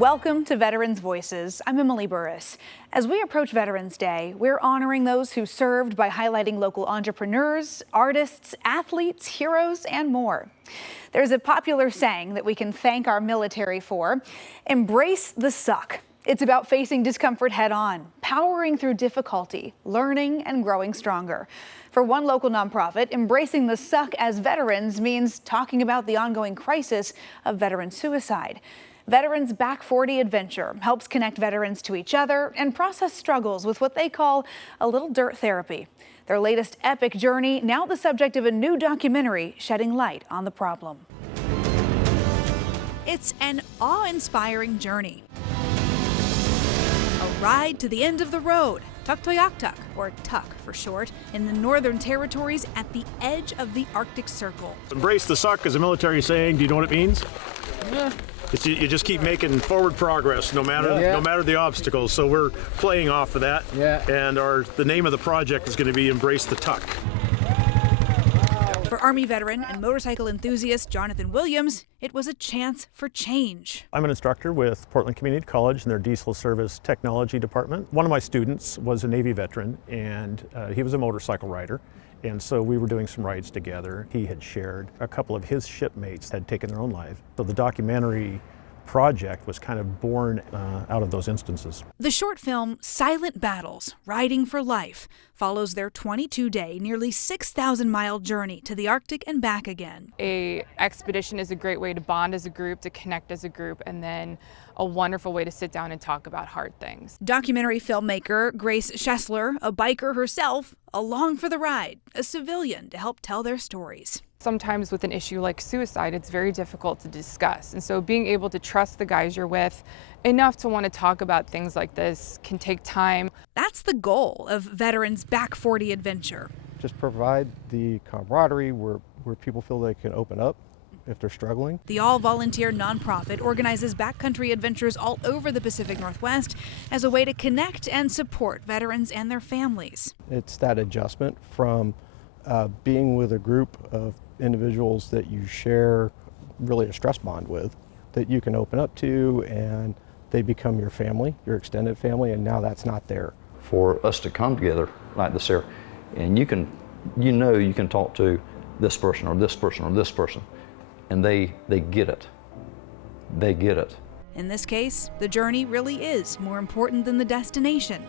Welcome to Veterans Voices. I'm Emily Burris. As we approach Veterans Day, we're honoring those who served by highlighting local entrepreneurs, artists, athletes, heroes, and more. There's a popular saying that we can thank our military for: embrace the suck. It's about facing discomfort head on, powering through difficulty, learning and growing stronger. For one local nonprofit, embracing the suck as veterans means talking about the ongoing crisis of veteran suicide. Veterans Back 40 Adventure helps connect veterans to each other and process struggles with what they call a little dirt therapy. Their latest epic journey, now the subject of a new documentary shedding light on the problem. It's an awe-inspiring journey. A ride to the end of the road, Tuktoyaktuk, or Tuk for short, in the Northern Territories at the edge of the Arctic Circle. Embrace the suck is a military saying. Do you know what it means? Yeah. You just keep making forward progress no matter the obstacles. So we're playing off of that. Yeah. And the name of the project is going to be Embrace the Tuck. For Army veteran and motorcycle enthusiast Jonathan Williams, it was a chance for change. I'm an instructor with Portland Community College in their Diesel Service Technology Department. One of my students was a Navy veteran, and he was a motorcycle rider. And so we were doing some rides together. He had shared a couple of his shipmates had taken their own life. So the documentary project was kind of born out of those instances. The short film Silent Battles, Riding for Life follows their 22-day, nearly 6,000-mile journey to the Arctic and back again. An expedition is a great way to bond as a group, to connect as a group, and then a wonderful way to sit down and talk about hard things. Documentary filmmaker Grace Schessler, a biker herself, along for the ride, a civilian to help tell their stories. Sometimes with an issue like suicide, it's very difficult to discuss. And so being able to trust the guys you're with enough to want to talk about things like this can take time. That's the goal of Veterans Back 40 Adventure. Just provide the camaraderie where people feel they can open up if they're struggling. The all-volunteer nonprofit organizes backcountry adventures all over the Pacific Northwest as a way to connect and support veterans and their families. It's that adjustment from being with a group of individuals that you share really a stress bond with, that you can open up to, and they become your family, your extended family, and now that's not there. For us to come together like this here, and you can talk to this person or this person or this person, and they get it. They get it. In this case, the journey really is more important than the destination.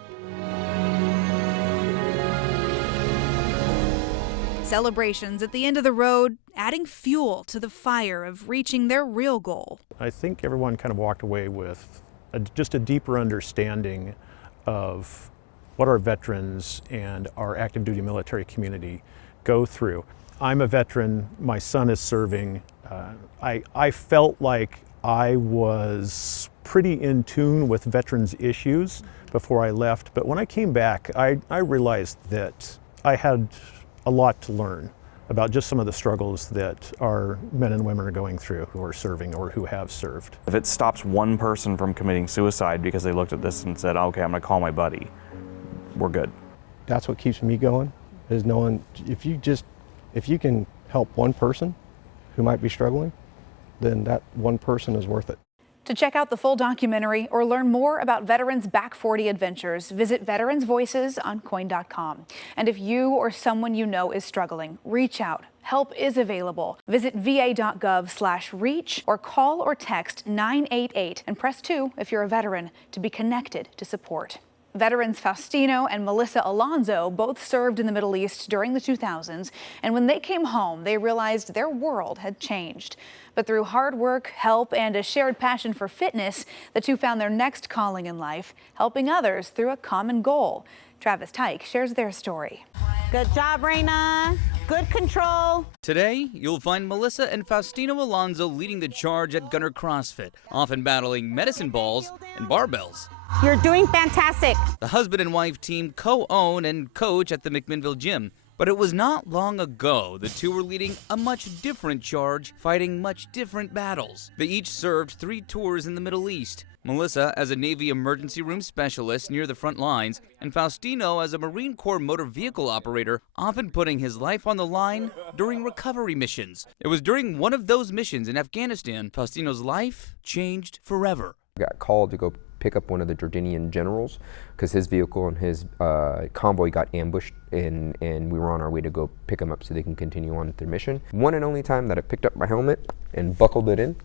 Celebrations at the end of the road, adding fuel to the fire of reaching their real goal. I think everyone kind of walked away with just a deeper understanding of what our veterans and our active duty military community go through. I'm a veteran, my son is serving. I felt like I was pretty in tune with veterans issues before I left, but when I came back, I realized that I had a lot to learn about just some of the struggles that our men and women are going through who are serving or who have served. If it stops one person from committing suicide because they looked at this and said, okay, I'm gonna call my buddy, we're good. That's what keeps me going, is knowing if you can help one person who might be struggling, then that one person is worth it. To check out the full documentary or learn more about Veterans Back 40 Adventures, visit Veterans Voices on KOIN.com. And if you or someone you know is struggling, reach out. Help is available. Visit va.gov/reach or call or text 988 and press 2 if you're a veteran to be connected to support. Veterans Faustino and Melissa Alonso both served in the Middle East during the 2000s, and when they came home, they realized their world had changed. But through hard work, help, and a shared passion for fitness, the two found their next calling in life, helping others through a common goal. Travis Tyke shares their story. Good job, Raina. Good control. Today, you'll find Melissa and Faustino Alonso leading the charge at Gunner CrossFit, often battling medicine balls and barbells. You're doing fantastic. The husband and wife team co-own and coach at the McMinnville Gym. But it was not long ago the two were leading a much different charge, fighting much different battles. They each served 3 tours in the Middle East. Melissa as a Navy emergency room specialist near the front lines, and Faustino as a Marine Corps motor vehicle operator, often putting his life on the line during recovery missions. It was during one of those missions in Afghanistan, Faustino's life changed forever. Got called to go pick up one of the Jordanian generals because his vehicle and his convoy got ambushed, and we were on our way to go pick him up so they can continue on with their mission. One and only time that I picked up my helmet and buckled it in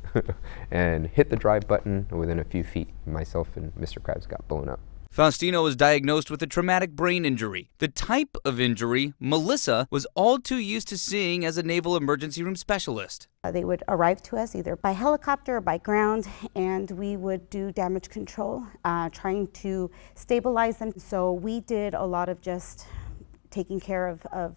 and hit the drive button. Within a few feet, myself and Mr. Krabs got blown up. Faustino was diagnosed with a traumatic brain injury. The type of injury Melissa was all too used to seeing as a naval emergency room specialist. They would arrive to us either by helicopter or by ground, and we would do damage control, trying to stabilize them. So we did a lot of just taking care of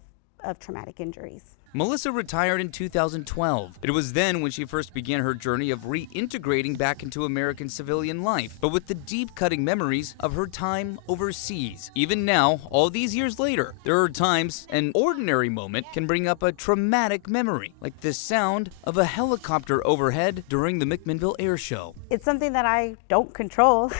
traumatic injuries. Melissa retired in 2012. It was then when she first began her journey of reintegrating back into American civilian life, but with the deep-cutting memories of her time overseas. Even now, all these years later, there are times an ordinary moment can bring up a traumatic memory, like the sound of a helicopter overhead during the McMinnville Air Show. It's something that I don't control.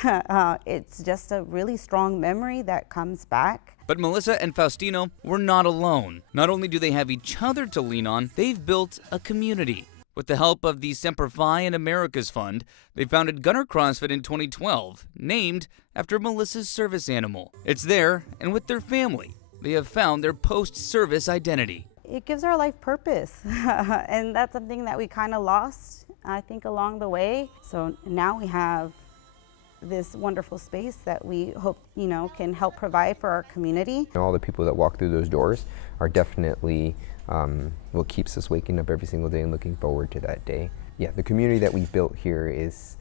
It's just a really strong memory that comes back. But Melissa and Faustino were not alone. Not only do they have each other to lean on, they've built a community. With the help of the Semper Fi and America's Fund, they founded Gunner CrossFit in 2012, named after Melissa's service animal. It's there, and with their family, they have found their post-service identity. It gives our life purpose, and that's something that we kind of lost, I think, along the way. So now we have this wonderful space that we hope, can help provide for our community. All the people that walk through those doors are definitely what keeps us waking up every single day and looking forward to that day. Yeah, the community that we've built here is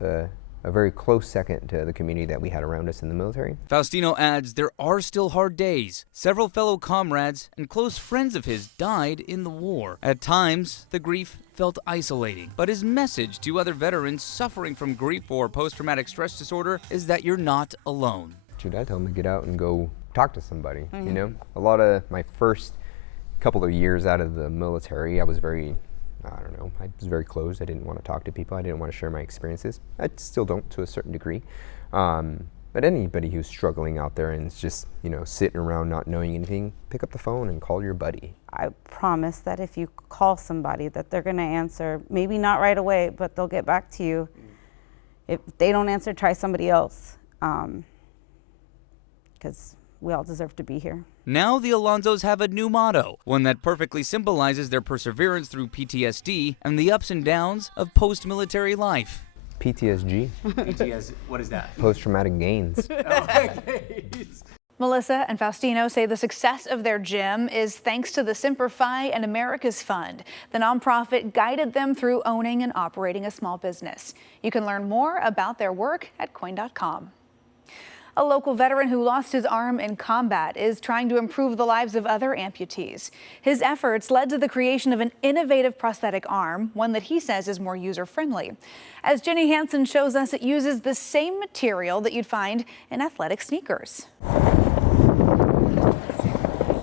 a very close second to the community that we had around us in the military. Faustino adds there are still hard days. Several fellow comrades and close friends of his died in the war. At times, the grief felt isolating, but his message to other veterans suffering from grief or post-traumatic stress disorder is that you're not alone. Should I tell them to get out and go talk to somebody? A lot of my first couple of years out of the military, I was very closed. I didn't want to talk to people. I didn't want to share my experiences. I still don't to a certain degree. But anybody who's struggling out there and is just, sitting around not knowing anything, pick up the phone and call your buddy. I promise that if you call somebody that they're going to answer, maybe not right away, but they'll get back to you. If they don't answer, try somebody else, because we all deserve to be here. Now the Alonzos have a new motto, one that perfectly symbolizes their perseverance through PTSD and the ups and downs of post-military life. PTSD. What is that? Post-traumatic gains. Melissa and Faustino say the success of their gym is thanks to the Semper Fi and America's Fund. The nonprofit guided them through owning and operating a small business. You can learn more about their work at Coin.com. A local veteran who lost his arm in combat is trying to improve the lives of other amputees. His efforts led to the creation of an innovative prosthetic arm, one that he says is more user-friendly. As Jenny Hansen shows us, it uses the same material that you'd find in athletic sneakers.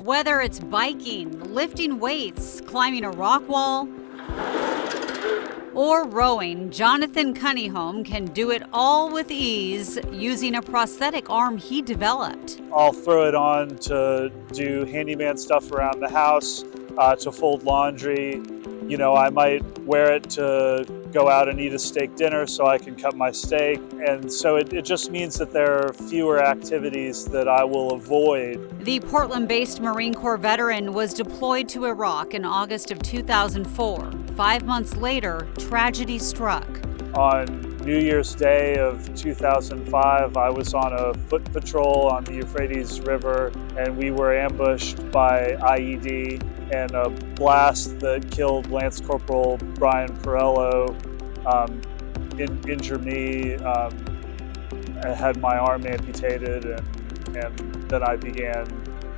Whether it's biking, lifting weights, climbing a rock wall, or rowing, Jonathan Cunningham can do it all with ease using a prosthetic arm he developed. I'll throw it on to do handyman stuff around the house, to fold laundry. I might wear it to go out and eat a steak dinner so I can cut my steak. And so it just means that there are fewer activities that I will avoid. The Portland-based Marine Corps veteran was deployed to Iraq in August of 2004. 5 months later, tragedy struck. On New Year's Day of 2005, I was on a foot patrol on the Euphrates River, and we were ambushed by IED, and a blast that killed Lance Corporal Brian Perello injured me. I had my arm amputated, and then I began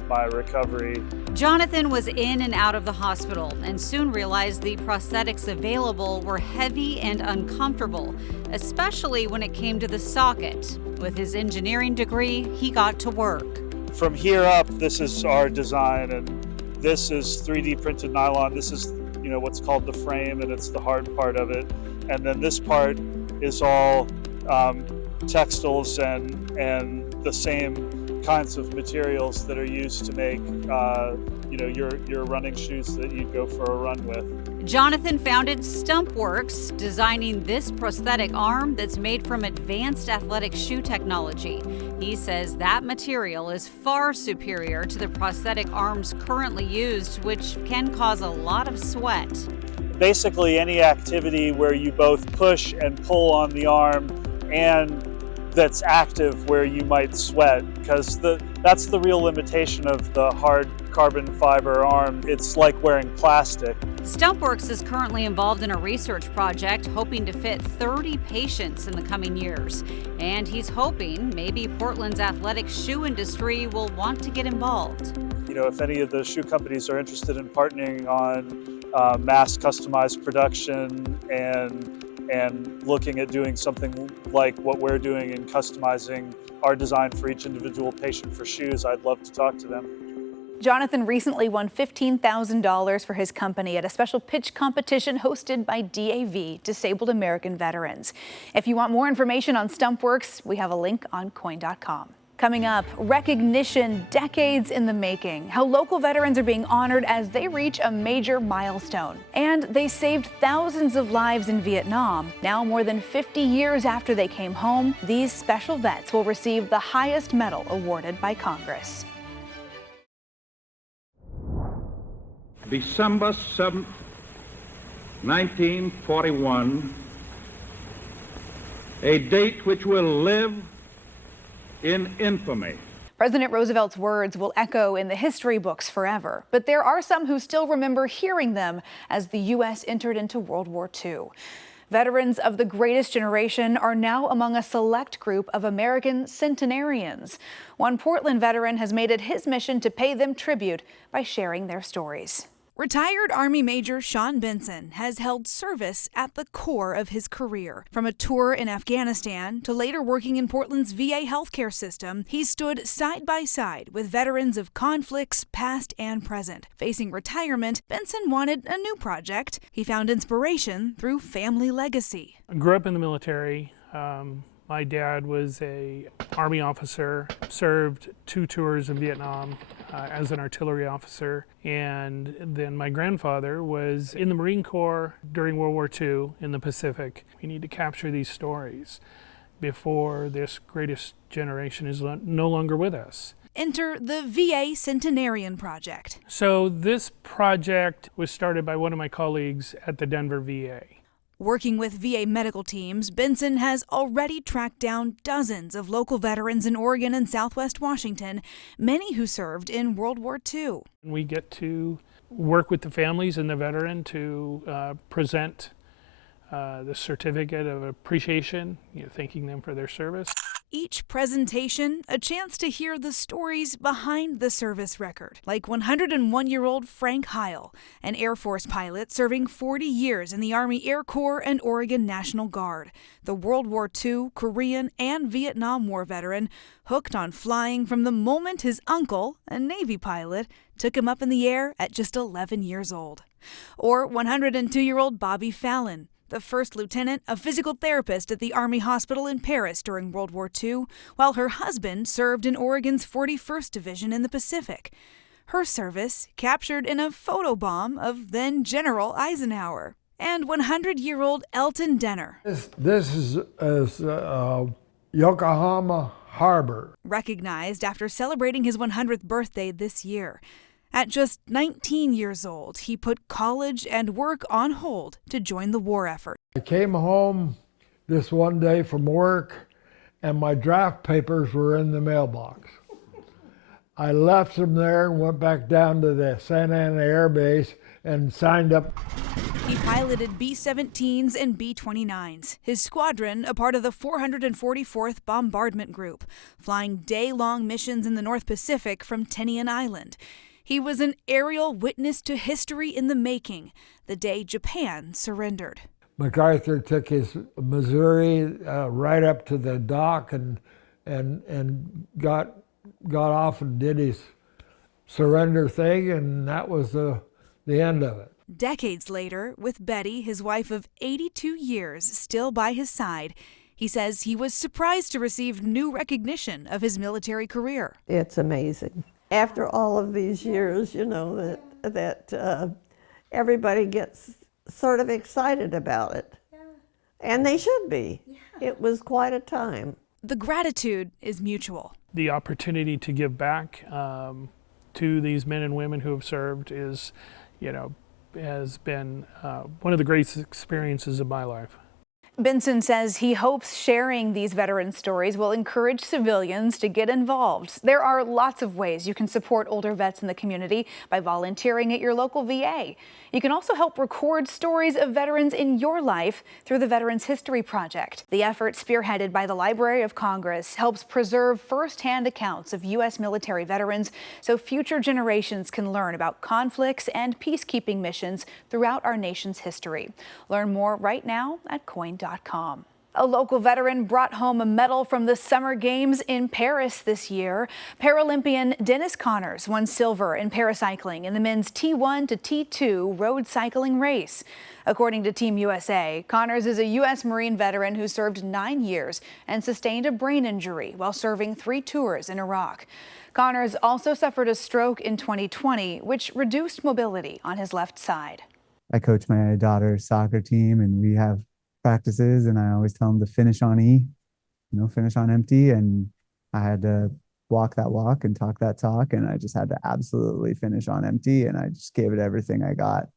my recovery. Jonathan was in and out of the hospital and soon realized the prosthetics available were heavy and uncomfortable, especially when it came to the socket. With his engineering degree, he got to work. From here up, this is our design, and this is 3D printed nylon. This is, what's called the frame, and it's the hard part of it. And then this part is all textiles and the same kinds of materials that are used to make your running shoes that you'd go for a run with. Jonathan founded Stumpworks, designing this prosthetic arm that's made from advanced athletic shoe technology. He says that material is far superior to the prosthetic arms currently used, which can cause a lot of sweat. Basically, any activity where you both push and pull on the arm and that's active where you might sweat, because that's the real limitation of the hard carbon fiber arm. It's like wearing plastic. Stumpworks is currently involved in a research project hoping to fit 30 patients in the coming years. And he's hoping maybe Portland's athletic shoe industry will want to get involved. You know, if any of the shoe companies are interested in partnering on mass customized production and looking at doing something like what we're doing in customizing our design for each individual patient for shoes, I'd love to talk to them. Jonathan recently won $15,000 for his company at a special pitch competition hosted by DAV, Disabled American Veterans. If you want more information on Stumpworks, we have a link on KOIN.com. Coming up, recognition decades in the making, how local veterans are being honored as they reach a major milestone. And they saved thousands of lives in Vietnam. Now, more than 50 years after they came home, these special vets will receive the highest medal awarded by Congress. December 7th, 1941, a date which will live in infamy. President Roosevelt's words will echo in the history books forever, but there are some who still remember hearing them as the U.S. entered into World War II. Veterans of the greatest generation are now among a select group of American centenarians. One Portland veteran has made it his mission to pay them tribute by sharing their stories. Retired Army Major Sean Benson has held service at the core of his career. From a tour in Afghanistan to later working in Portland's VA healthcare system, he stood side by side with veterans of conflicts past and present. Facing retirement, Benson wanted a new project. He found inspiration through family legacy. I grew up in the military. My dad was an Army officer, served 2 tours in Vietnam as an artillery officer, and then my grandfather was in the Marine Corps during World War II in the Pacific. We need to capture these stories before this greatest generation is no longer with us. Enter the VA Centenarian Project. So this project was started by one of my colleagues at the Denver VA. Working with VA medical teams, Benson has already tracked down dozens of local veterans in Oregon and Southwest Washington, many who served in World War II. We get to work with the families and the veteran to present the certificate of appreciation, thanking them for their service. Each presentation, a chance to hear the stories behind the service record, like 101-year-old Frank Heil, an Air Force pilot serving 40 years in the Army Air Corps and Oregon National Guard, the World War II, Korean, and Vietnam War veteran, hooked on flying from the moment his uncle, a Navy pilot, took him up in the air at just 11 years old. Or 102-year-old Bobby Fallon, the first lieutenant, a physical therapist at the Army Hospital in Paris during World War II, while her husband served in Oregon's 41st Division in the Pacific. Her service captured in a photobomb of then General Eisenhower. And 100-year-old Elton Denner. This is Yokohama Harbor. Recognized after celebrating his 100th birthday this year. At just 19 years old, he put college and work on hold to join the war effort. I came home this one day from work, and my draft papers were in the mailbox. I left them there and went back down to the Santa Ana Air Base and signed up. He piloted B-17s and B-29s, his squadron a part of the 444th Bombardment Group, flying day-long missions in the North Pacific from Tinian Island. He was an aerial witness to history in the making, the day Japan surrendered. MacArthur took his Missouri right up to the dock and got off and did his surrender thing, and that was the end of it. Decades later, with Betty, his wife of 82 years, still by his side, he says he was surprised to receive new recognition of his military career. It's amazing. After all of these years, that everybody gets sort of excited about it. And they should be. It was quite a time. The gratitude is mutual. The opportunity to give back to these men and women who have served is, has been one of the greatest experiences of my life. Benson says he hopes sharing these veteran stories will encourage civilians to get involved. There are lots of ways you can support older vets in the community by volunteering at your local VA. You can also help record stories of veterans in your life through the Veterans History Project. The effort, spearheaded by the Library of Congress, helps preserve firsthand accounts of U.S. military veterans so future generations can learn about conflicts and peacekeeping missions throughout our nation's history. Learn more right now at KOIN.com. A local veteran brought home a medal from the Summer Games in Paris this year. Paralympian Dennis Connors won silver in paracycling in the men's T1 to T2 road cycling race. According to Team USA, Connors is a U.S. Marine veteran who served 9 years and sustained a brain injury while serving 3 tours in Iraq. Connors also suffered a stroke in 2020, which reduced mobility on his left side. I coach my daughter's soccer team, and we have practices, and I always tell them to finish on E, finish on empty. And I had to walk that walk and talk that talk, and I just had to absolutely finish on empty. And I just gave it everything I got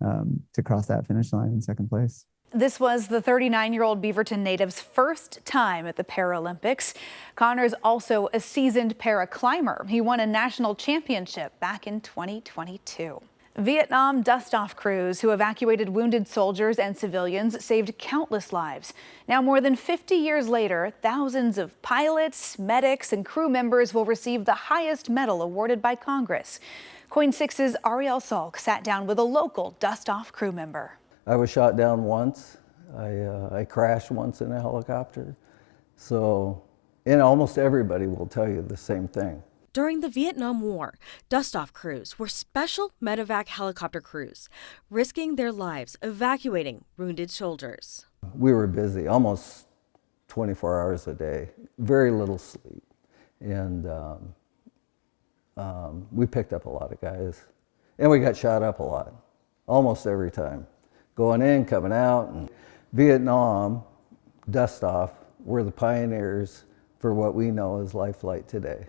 to cross that finish line in second place. This was the 39-year-old Beaverton native's first time at the Paralympics. Connors also a seasoned paraclimber. He won a national championship back in 2022. Vietnam dust-off crews who evacuated wounded soldiers and civilians saved countless lives. Now, more than 50 years later, thousands of pilots, medics, and crew members will receive the highest medal awarded by Congress. KOIN 6's Ariel Salk sat down with a local dust-off crew member. I was shot down once. I crashed once in a helicopter. So, and almost everybody will tell you the same thing. During the Vietnam War, dust-off crews were special medevac helicopter crews, risking their lives evacuating wounded soldiers. We were busy, almost 24 hours a day, very little sleep. And we picked up a lot of guys. And we got shot up a lot, almost every time. Going in, coming out. And Vietnam, dust-off, were the pioneers for what we know as life flight today.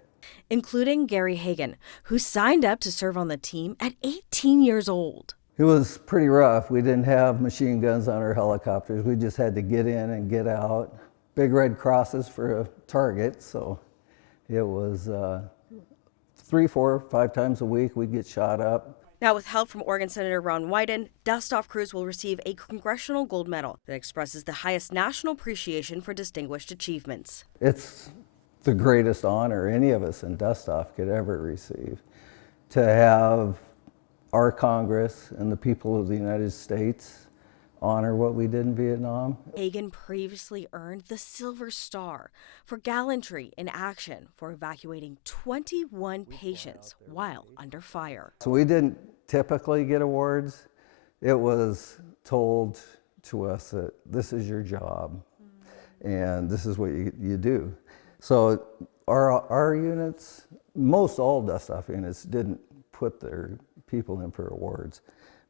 Including Gary Hagan, who signed up to serve on the team at 18 years old. It was pretty rough. We didn't have machine guns on our helicopters. We just had to get in and get out. Big red crosses for a target, so it was 3, 4, 5 times a week we'd get shot up. Now, with help from Oregon Senator Ron Wyden, dust-off crews will receive a Congressional Gold Medal that expresses the highest national appreciation for distinguished achievements. It's the greatest honor any of us in dust-off could ever receive, to have our Congress and the people of the United States honor what we did in Vietnam. Hagan previously earned the Silver Star for gallantry in action for evacuating 21 patients while under fire. So we didn't typically get awards. It was told to us that this is your job and this is what you do. So our units, most all dust-off units didn't put their people in for awards,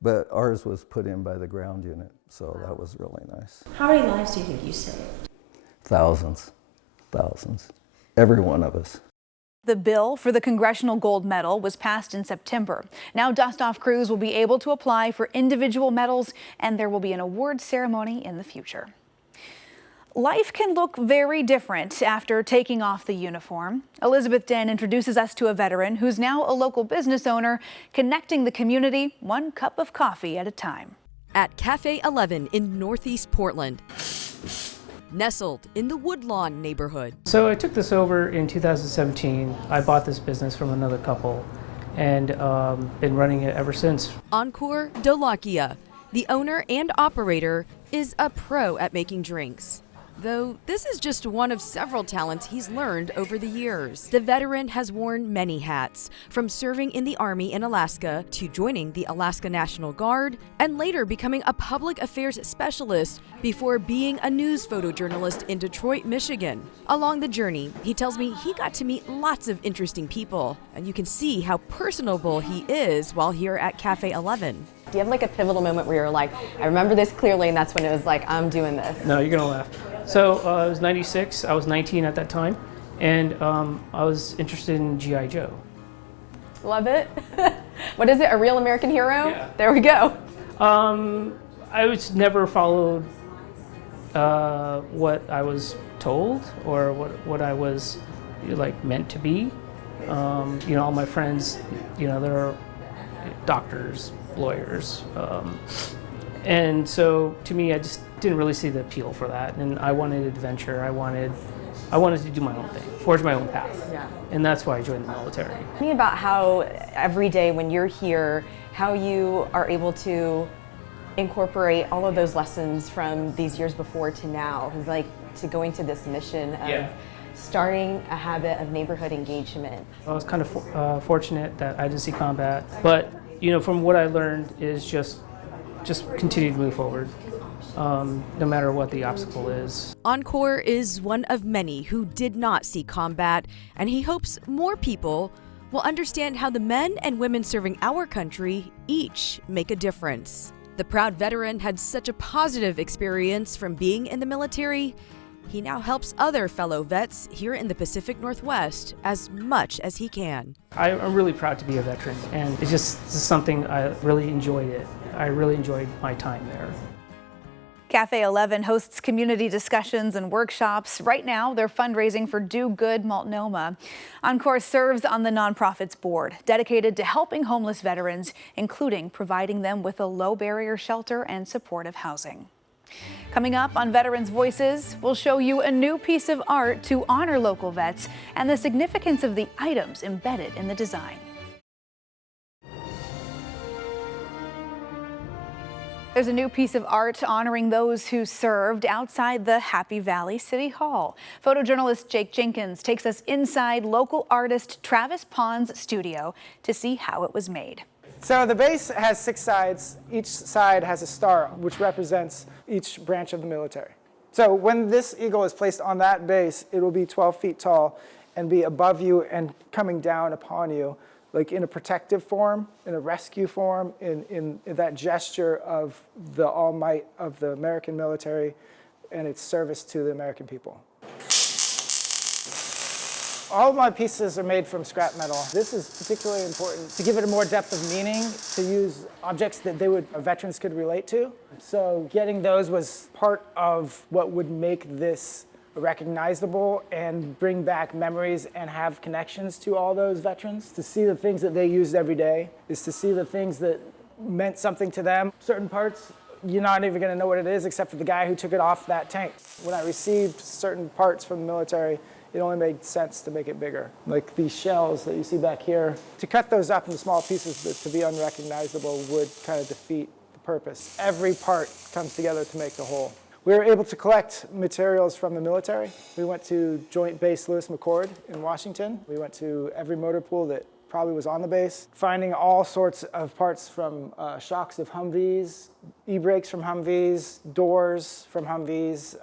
but ours was put in by the ground unit, so that was really nice. How many lives do you think you saved? Thousands, every one of us. The bill for the Congressional Gold Medal was passed in September. Now dust-off crews will be able to apply for individual medals, and there will be an award ceremony in the future. Life can look very different after taking off the uniform. Elizabeth Den introduces us to a veteran who's now a local business owner, connecting the community one cup of coffee at a time. At Cafe 11 in Northeast Portland, nestled in the Woodlawn neighborhood. So I took this over in 2017. I bought this business from another couple and been running it ever since. Encore Dolakia, the owner and operator, is a pro at making drinks. Though this is just one of several talents he's learned over the years. The veteran has worn many hats, from serving in the Army in Alaska to joining the Alaska National Guard, and later becoming a public affairs specialist before being a news photojournalist in Detroit, Michigan. Along the journey, he tells me he got to meet lots of interesting people, and you can see how personable he is while here at Cafe 11. Do you have like a pivotal moment where you're like, I remember this clearly, and that's when it was like, I'm doing this? No, you're gonna laugh. So it was 96, I was 19 at that time, and I was interested in G.I. Joe. Love it. What is it, a real American hero? Yeah. There we go. I was never followed what I was told or what I was like meant to be. You know, all my friends, you know, they're doctors, lawyers, and so to me, I just didn't really see the appeal for that. And I wanted adventure. I wanted to do my own thing, forge my own path. Yeah. And that's why I joined the military. Tell me about how every day when you're here, how you are able to incorporate all of those lessons from these years before to now, like to going to this mission of starting a habit of neighborhood engagement. I was kind of fortunate that I didn't see combat, but you know, from what I learned is just continue to move forward, no matter what the obstacle is. Encore is one of many who did not see combat, and he hopes more people will understand how the men and women serving our country each make a difference. The proud veteran had such a positive experience from being in the military. He now helps other fellow vets here in the Pacific Northwest as much as he can. I'm really proud to be a veteran, and it's just something I really enjoyed it. I really enjoyed my time there. Cafe 11 hosts community discussions and workshops. Right now, they're fundraising for Do Good Multnomah. Encore serves on the nonprofit's board, dedicated to helping homeless veterans, including providing them with a low-barrier shelter and supportive housing. Coming up on Veterans Voices, we'll show you a new piece of art to honor local vets and the significance of the items embedded in the design. There's a new piece of art honoring those who served outside the Happy Valley City Hall. Photojournalist Jake Jenkins takes us inside local artist Travis Pond's studio to see how it was made. So the base has 6 sides. Each side has a star, which represents each branch of the military. So when this eagle is placed on that base, it will be 12 feet tall and be above you and coming down upon you, like in a protective form, in a rescue form, in that gesture of the all might of the American military and its service to the American people. All of my pieces are made from scrap metal. This is particularly important to give it a more depth of meaning, to use objects that veterans could relate to. So getting those was part of what would make this recognizable and bring back memories and have connections to all those veterans. To see the things that they used every day is to see the things that meant something to them. Certain parts, you're not even gonna know what it is except for the guy who took it off that tank. When I received certain parts from the military, it only made sense to make it bigger. Like these shells that you see back here, to cut those up into small pieces but to be unrecognizable would kind of defeat the purpose. Every part comes together to make the whole. We were able to collect materials from the military. We went to Joint Base Lewis McChord in Washington. We went to every motor pool that probably was on the base, finding all sorts of parts from shocks of Humvees, e-brakes from Humvees, doors from Humvees,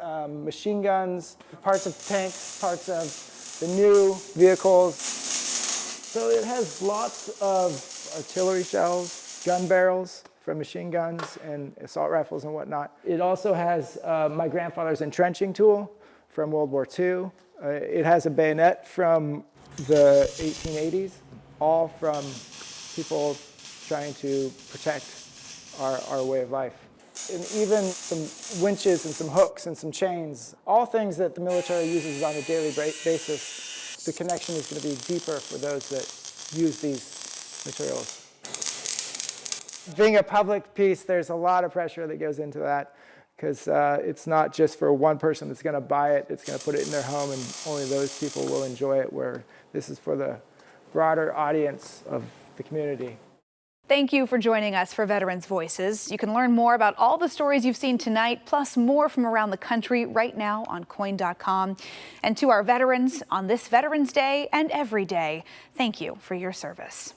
machine guns, parts of tanks, parts of the new vehicles. So it has lots of artillery shells, gun barrels from machine guns and assault rifles and whatnot. It also has my grandfather's entrenching tool from World War II. It has a bayonet from the 1880s. All from people trying to protect our way of life. And even some winches and some hooks and some chains, all things that the military uses on a daily basis. The connection is going to be deeper for those that use these materials. Being a public piece, there's a lot of pressure that goes into that because it's not just for one person that's going to buy it, it's going to put it in their home and only those people will enjoy it, where this is for the broader audience of the community. Thank you for joining us for Veterans Voices. You can learn more about all the stories you've seen tonight, plus more from around the country right now on KOIN.com. And to our veterans on this Veterans Day and every day, thank you for your service.